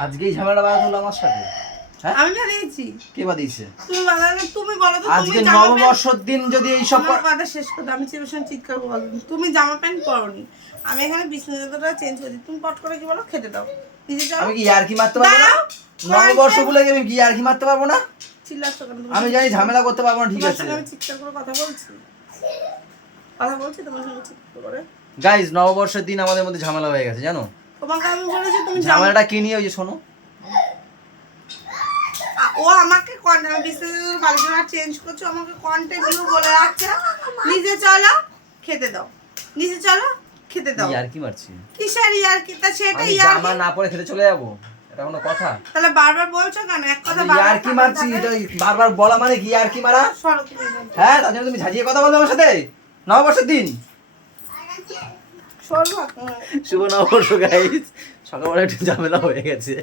আজকেই ঝামেলা বাঁধা হলো আমার সাথে। হ্যাঁ আমি বানিয়েছি। কে বাদিয়েছে? তুমি বানালে, তুমি বলো তো। আজকে নববর্ষের দিন যদি এই সব কথা শেষ করতে আমি চিরসন চিৎকার বলো। তুমি জামা প্যান্ট পরোনি, আমি এখানে বিছানাটা চেঞ্জ করে দিই, তুমি পট করে কি বলো খেতে দাও। নিজে যাও। আমি কি ইয়ার্কি মারতে পারবো না? নববর্ষ বলে আমি কি ইয়ার্কি মারতে পারবো না? চিল্লাচ্ছ কেন? আমি জানি ঝামেলা করতে পারবো না, ঠিক আছে। আমি চিৎকার করে কথা বলছি তোমার সঙ্গে চিৎকার করে। গাইস, নববর্ষের দিন আমাদের মধ্যে ঝামেলা হয়ে গেছে, জানো? তোমাকে আমি বলেছি তুমি ঝামেলাটা কি নিয়ে, ওই যে শোনো, ও আমাকে আমি বিছানার বালিশটা চেঞ্জ করছো, আমাকে কন্টিনিউ বলে যাচ্ছে নিজে চলো খেতে দাও, নিজে চলো খেতে দাও। ইয়ার্কি মারছি? কিসের ইয়ার্কি? তা সেটা আমি ইয়ার্কি। জামা না পরে খেতে চলে যাবো, এটা কোনো কথা? তাহলে বারবার বলছো কেন এক কথা? ইয়ার্কি মারছি, এটা বারবার বলা মানে কি ইয়ার্কি মারা? সরো তুমি। হ্যাঁ, তার জন্য তুমি ঝাঁঝিয়ে কথা বলবে আমার সাথে নববর্ষের দিন? সরো। শুভ নববর্ষ গাইস। সকালবেলা একটু ঝামেলা হয়ে গেছে,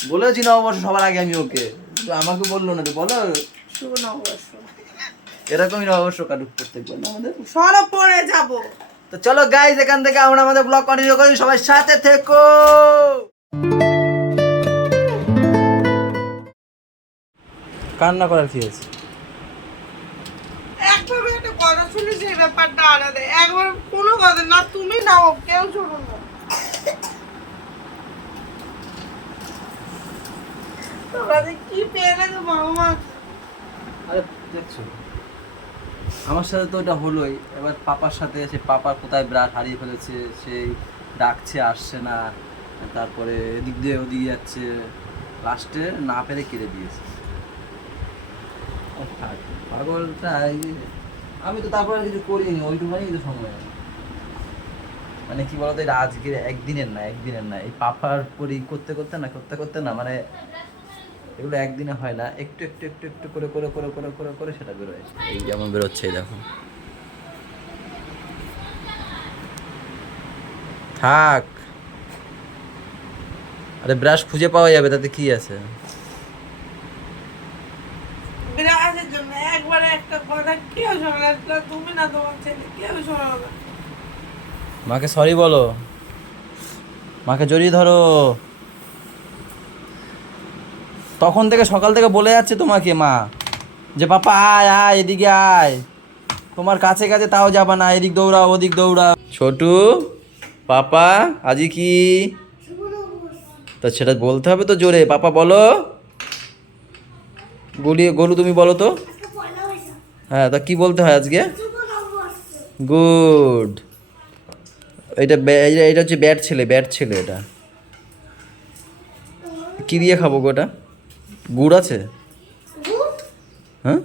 বলেছি নববর্ষ সবার আগে আমি ওকে, তো আমাকে বললো না, তো বলো শুভ নববর্ষ। এরকমই নববর্ষ কাটুক প্রত্যেকবার না আমাদের। সরো পড়ে যাবো। তো চলো গাইস, এখান থেকে আমরা আমাদের ব্লগ কন্টিনিউ করি, সবাই সাথে থেকো। কান্না করার কি আছে? একবার একটা কথা শুনে সেই ব্যাপারটা আলাদা, একবার কোনো কথা না, তুমি না ও কেউ শোনো না। তোমরা যে কি পেলে তো মামা। আরে দেখছো, আমার সাথে তো এটা হলোই, এবার পাপার সাথে আছে, পাপা কোথায় ব্রাশ হারিয়ে ফেলেছে, সেই ডাকছে আসছে না, তারপরে এদিক দিয়ে ওদিকে যাচ্ছে, লাস্টে না পেরে কেড়ে দিয়েছে। পাগলটা আমি তো তারপরে আর কিছু করিনি, ওইটুকুই কিন্তু সময়, মানে কি বলতো, এটা আজকের একদিনের না, এই পাপার পরি করতে করতে না মানে এগুলো একদিনে হয় না, একটু একটু একটু একটু করে করে করে করে করে করে সেটা বেরোয়। এই যেমন বেরোচ্ছে, এই দেখো। থাক, আরে ব্রাশ খুঁজে পাওয়া যাবে, তাতে কি আছে? বিরাজের জন্য একবারে একটা কথা কেউ শোনো না, তুমি না তোমার ছেলে কেউ শোনো না। মাকে সরি বলো, মাকে জড়িয়ে ধরো। তখন থেকে সকাল থেকে বলে যাচ্ছে তোমাকে মা, যে পাপা আয় আয় এদিকে আয়, তোমার কাছে কাছে তাও যাবা না, এদিক দৌড়াও ওদিক দৌড়াও। ছোটু, পাপা আজই কি, তা সেটা বলতে হবে তো জোরে, পাপা বলো। গোলু তুমি বলো তো। হ্যাঁ, তা কি বলতে হয় আজকে? গুড। এটা হচ্ছে ব্যাট ছেলে এটা। কি দিয়ে খাবো গোটা? গুড় আছে? হ্যাঁ,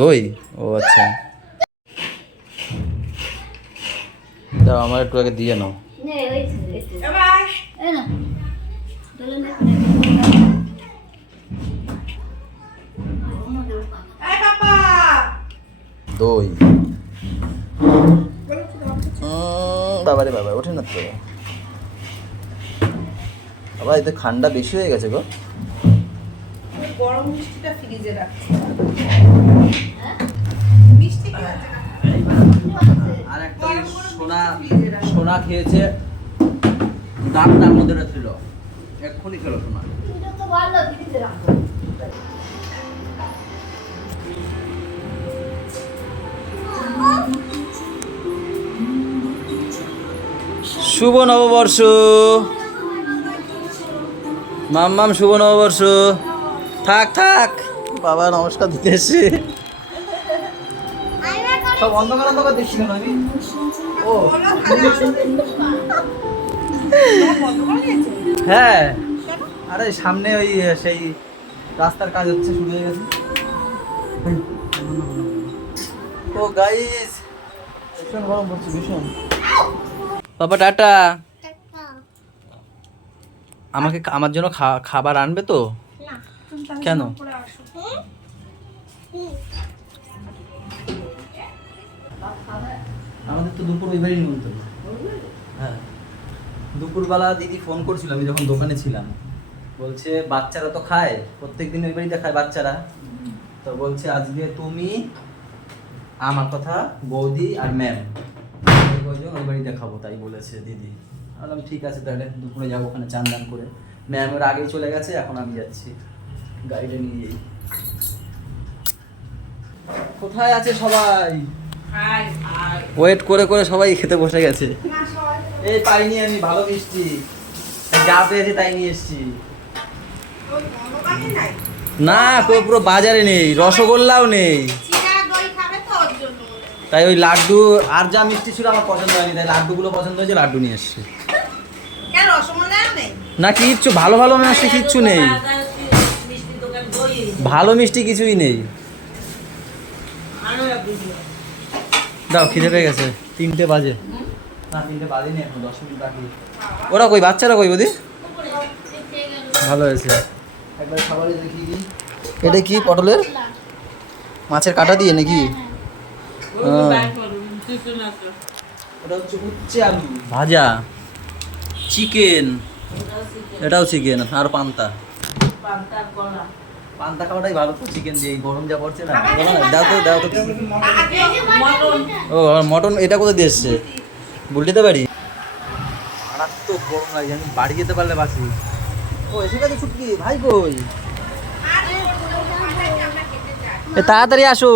দই। ও আচ্ছা, দাও আমার একটু আগে দিয়ে নাও। দই। বাবারে বাবা, ওঠে না তো বাবা, এতে ঠান্ডা বেশি হয়ে গেছে গো। গরম মিষ্টিটা ফ্রিজে রাখছি। আর একটা সোনা খেয়েছে, দাঁতটার মধ্যে ছিল, এক্ষুনি খেলো সোনা। শুভ নববর্ষ মাম্মাম, শুভ নববর্ষ। থাক বাবা, নমস্কার দিতে এসছি। সব অন্ধকার দেখছি কেন আমি? ও হ্যাঁ, আরে সামনে ওই সেই রাস্তার কাজ হচ্ছে, শুরু হয়ে গেছে। তো গাইস, ভীষণ গরম পড়ছে, ভীষণ। বাবা টাটা। আমাকে আমার জন্য খাবার আনবে তো? কেন? আমাদের তো দুপুর ওইবারই নিমন্ত্রণ। হ্যাঁ, দুপুরবেলা দিদি ফোন করছিল, আমি যখন দোকানে ছিলাম, বলছে বাচ্চারা তো খায়, প্রত্যেকদিন ওই বাড়িতে খায় বাচ্চারা, তো বলছে আজকে তুমি, আমার কথা, বৌদি আর ম্যাম, কয়জন ওই বাড়িতে খাবো, তাই বলেছে দিদি। বললাম ঠিক আছে তাহলে দুপুরে যাবো ওখানে চান দান করে। ম্যামের আগেই চলে গেছে, এখন আমি যাচ্ছি গাড়িটা নিয়ে। কোথায় আছে সবাই? ওয়েট করে করে সবাই খেতে বসে গেছে। এই পাইনি আমি ভালো মিষ্টি, যা পেয়েছি তাই নিয়ে এসেছি। না পুরো বাজারে নেই, রসগোল্লাও নেই, তাই ওই লাড্ডু আর যা মিষ্টি ছিল আমার পছন্দ হয়নি, তাই লাড্ডুগুলো পছন্দ হয়েছে, লাড্ডু নিয়ে এসছি। না কিচ্ছু ভালো ভালো মিষ্টি কিচ্ছু নেই, ভালো মিষ্টি কিছুই নেই। দাও খিদে পেয়ে গেছে, 3টে বাজে। না 3টে বাজেনি, এখন 10 মিনিট বাকি। ওরা কই, বাচ্চারা কই বৌদি? ভালো হয়েছে। একবার খাবারে দেখি কি এটা, কি পটলের মাছের কাঁটা দিয়ে নাকি? ওটা হচ্ছে উচ্ছে আলু ভাজা, চিকেন, এটাও চিকেন, আর পান্তা। পান্তা খাওয়াটাই ভালো তো, চিকেন দিয়ে গরম যা পড়ছে না। দাও তো দাও তো। ও মটন, এটা কোথায় দিয়ে এসছে? বুলটিতে বাড়ি। মারাত্মক গরম লাগছে, আমি বাড়ি যেতে পারলে বাঁচি। ও এসে গেছে ছুটকি ভাই, কই তাড়াতাড়ি আসো,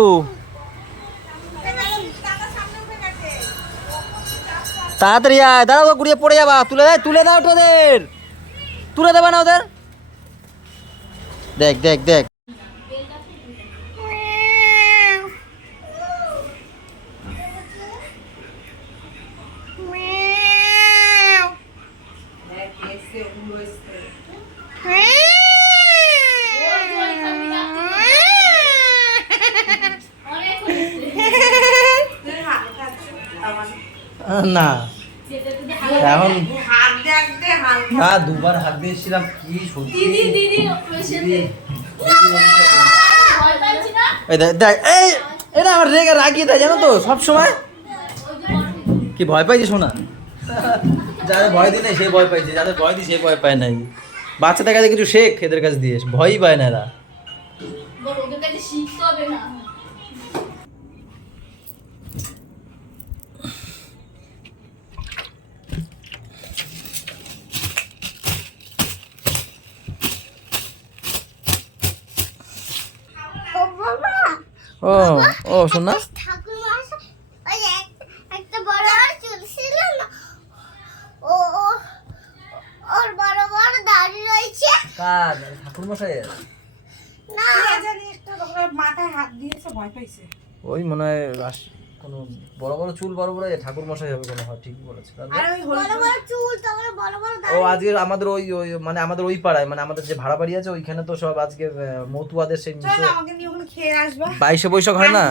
তাড়াতাড়ি আয়। দাঁড়াও, গুড়িয়ে পড়ে যাবা। তুলে দেয়, তুলে দাও ওদের, তুলে দেবা না ওদের। দেখ দেখ দেখ, না এখন না, দুবার হাত দিয়েছিলাম, কি সত্যি। দেখ এই, এটা আমার রেগে রাগিয়ে দেয় জানো তো সব সময়। কি ভয় পাইছে শোনা? যাদের ভয় দিই নাই সে ভয় পাইছে, যাদের ভয় দিই সে ভয় পায় নাই। বাচ্চাদের কাছে কিছু শেখ, এদের কাছে দিয়ে ভয়ই পায় না এরা। ও ও শোন না, একটা বড় চুল ছিল না, ও ওর বড় বড় দাড়ি রয়েছে। কার ঠাকুর মশাইয়ের? না মাথায় হাত দিয়েছে, ভয় পাইছে। ওই মনে হয় কোনো বড় বড় চুল, বড় বড় ঠাকুর মশাই হবে কোনো হয়, ঠিকই বলেছে। বড় বড় চুল, তারপরে বড় বড় ও আজকে আমাদের ওই ওই মানে আমাদের ওই পাড়ায়, মানে আমাদের যে ভাড়া বাড়ি আছে ওইখানে তো সব আজকে মতুয়াদের সেই আমাকে নিয়ে ওখানে খেয়ে আসবা। 22শে বৈশাখ হয় না,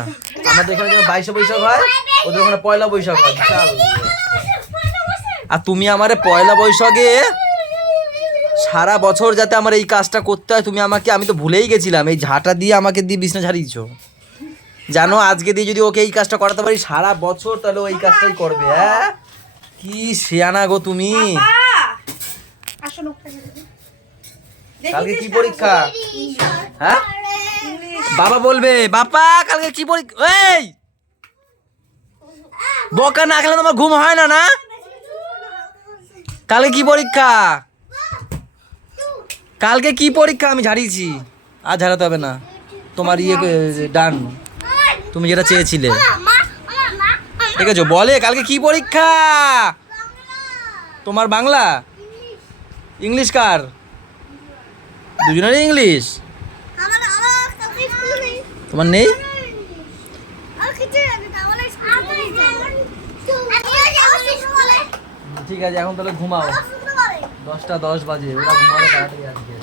আমাদের এখানে যেমন 22শে বৈশাখ হয়, ওদের ওখানে পয়লা বৈশাখ হয় বিশাল। আর তুমি আমারে পয়লা বৈশাখে সারা বছর যাতে আমার এই কাজটা করতে হয়, তুমি আমাকে, আমি তো ভুলেই গেছিলাম, এই ঝাঁটা দিয়ে আমাকে দিয়ে বিছনা ঝাড়িয়েছো জানো। আজকে দিয়ে যদি ওকে এই কাজটা করাতে পারি সারা বছর, তাহলে ওই কাজটাই করবে। হ্যাঁ কি শিয়ানা গো তুমি। কালকে কি পরীক্ষা? হ্যাঁ বাবা বলবে, বাবা কালকে কি পরীক্ষা? এই বকা না খেলে তোমার ঘুম হয় না না? কালকে কি পরীক্ষা? কালকে কি পরীক্ষা? আমি ঝাড়িয়েছি, আর ঝাড়াতে হবে না। তোমার ইয়ে ডান, তুমি যেটা চেয়েছিলে। ঠিক আছে বলে কালকে কি পরীক্ষা? তোমার বাংলা, ইংলিশ কার? দুজনেরই ইংলিশ। তোমার নেই? ঠিক আছে এখন তাহলে ঘুমাও, 10টা 10 বাজে, ওরা ঘুমালে তাড়াতাড়ি আসবে।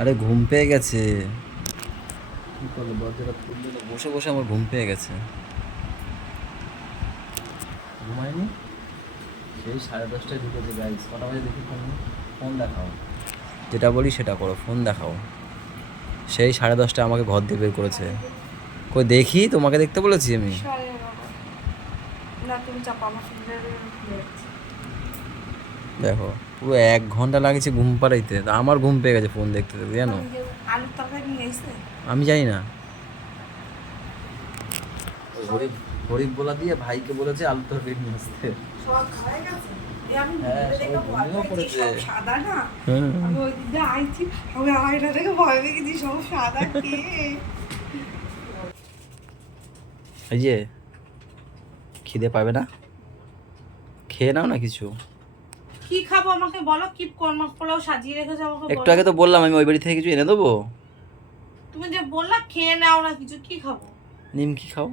আরে ঘুম পেয়ে গেছে, কি করলো দরজাটা খুললো না, বসে বসে আমার ঘুম পেয়ে গেছে। ঘুমায়নি, সেই 10:30টায় ঢুকেছে গাইস। কটা বাজে দেখি, ফোন দেখাও, যেটা বলি সেটা করো, ফোন দেখাও। সেই 10:30টায় আমাকে ঘর দিয়ে বের করেছে। কই দেখি, তোমাকে দেখতে বলেছি আমি? দেখো পুরো 1 ঘন্টা লাগছে ঘুম পাড়াইতে, আমার ঘুম পেয়ে গেছে ফোন দেখতে দেখতে জানো। আমি জানি না, ঘড়ি হরিফ বলা দিয়ে ভাইকে বলেছে আলু তরকারি নিয়ে আসতে। সব খাওয়াই গেছে। এই আমি হ্যাঁ, ঘুরে দেখে সবাই ভয় ঘুমিয়েও পেয়েছি, পড়েছে। সব সাদা না। আমি ওই দিক দিয়ে আইছি, আমি আয়না থেকে ভয় পেয়ে গেছি, সব সাদা খেয়ে। এই যে খিদে পাবে না, খেয়ে নাও না কিছু। কি খাবো আমাকে বলো, কি কর্মা পোলাও সাজিয়ে রেখেছো আমাকে একটু বলো। আগে তো বললাম আমি ওই বাড়ি থেকে কিছু এনে দেবো। তুমি যে বললা খেয়ে নাও না কিছু, কি খাবো? নিমকি খাও।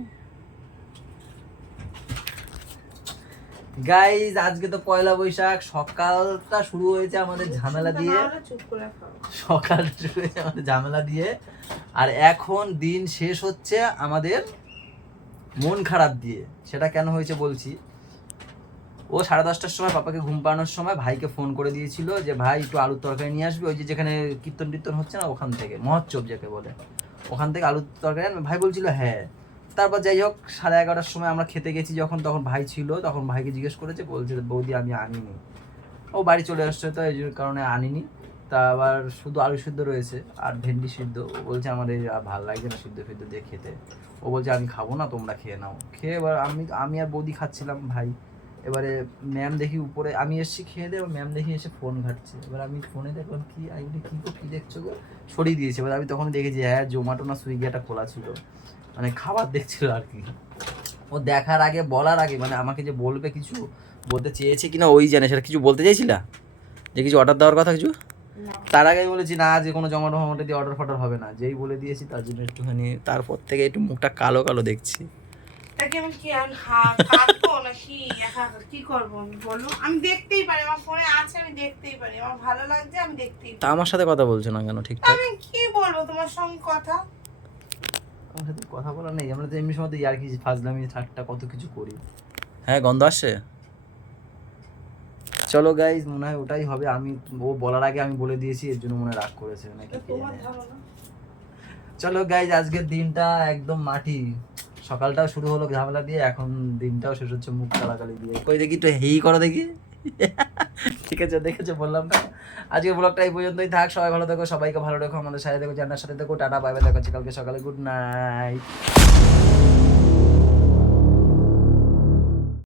গাইজ আজকে তো পয়লা বৈশাখ, সকালটা শুরু হয়েছে আমাদের ঝামেলা দিয়ে। তাহলে চুপ করে খাও। সকালটা শুরু হয়েছে আমাদের ঝামেলা দিয়ে, আর এখন দিন শেষ হচ্ছে আমাদের মন খারাপ দিয়ে। সেটা কেন হয়েছে বলছি। ও 10:30টার সময় পাপাকে ঘুম পাড়ানোর সময় ভাইকে ফোন করে দিয়েছিল যে ভাই একটু আলুর তরকারি নিয়ে আসবে, ওই যে যেখানে কীর্তন টীর্তন হচ্ছে না ওখান থেকে, মহোৎসব যাকে বলে, ওখান থেকে আলুর তরকারি আনবে। ভাই বলছিল হ্যাঁ। তারপর যাই হোক 11:30টার সময় আমরা খেতে গেছি যখন, তখন ভাই ছিল, তখন ভাইকে জিজ্ঞেস করেছে, বলছে বৌদি আমি আনিনি। ও বাড়ি চলে আসছে তো এই কারণে আনিনি। তা আবার শুধু আলু সিদ্ধ রয়েছে আর ভেন্ডি সিদ্ধ। ও বলছে আমার এই ভালো লাগছে না সিদ্ধ ফিদ্ধ দিয়ে খেতে। ও বলছে আমি খাবো না, তোমরা খেয়ে নাও। খেয়ে এবার আমি আর বৌদি খাচ্ছিলাম ভাই। এবারে ম্যাম দেখি উপরে, আমি এসেছি খেয়ে দিয়ে, ম্যাম দেখি এসে ফোন ঘাটছে। এবার আমি ফোনে দেখলাম কি, আমি বলি কী গো কী দেখছো গো, সরিয়ে দিয়েছে। এবার আমি তখন দেখেছি হ্যাঁ জোম্যাটো না সুইগি একটা খোলা ছিল, মানে খাবার দেখছিল আর কি। ও দেখার আগে বলার আগে, মানে আমাকে যে বলবে কিছু বলতে চেয়েছে কিনা ওই জানে। সেটা কিছু বলতে চাইছিলা যে কিছু অর্ডার দেওয়ার কথা কিছু? তার আগে বলেছি না যে কোনো জোম্যাটো ফোম্যাটো দিয়ে অর্ডার ফর্ডার হবে না, যেই বলে দিয়েছি তার জন্য একটুখানি, তারপর থেকে একটু মুখটা কালো কালো দেখছি। তাকে আমি কি আর কাটবো নাকি একা একা? কি করবো আমি বলো? আমি দেখতেই পারি, আমার ফোনে আছে, আমি দেখতেই পারি, আমার ভালো লাগছে আমি দেখতেই তা পারি। আমার সাথে কথা বলছো না কেন ঠিকঠাক? আমি কি বলবো তোমার সঙ্গে কথা? আমার সাথে কথা বলা নেই, আমরা তো এমনি সময় তো ইয়ার্কি ফাজলামি ঠাট্টা কত কিছু করি। হ্যাঁ গন্ধ আসছে। চলো গাইজ মনে হয় ওটাই হবে। আমি ও বলার আগে আমি বলে দিয়েছি, এর জন্য মনে হয় রাগ করেছে নাকি কে তোমার জানে। ধারণা। চলো গাইজ আজকের দিনটা একদম মাটি। সকালটাও শুরু হলো ঝামেলা দিয়ে, এখন দিনটাও শেষ হচ্ছে মুখ কালাকালি দিয়ে। কই দেখি একটু হেই করো দেখি। ঠিক আছে দেখেছো বললাম না। আজকের ব্লগটা এই পর্যন্তই থাক। সবাই ভালো থেকো, সবাইকে ভালো রেখো, আমাদের সাথে থেকো, জান্নার সাথে থেকো। টাটা বাই বাই, দেখা হচ্ছে কালকে সকালে। Good night.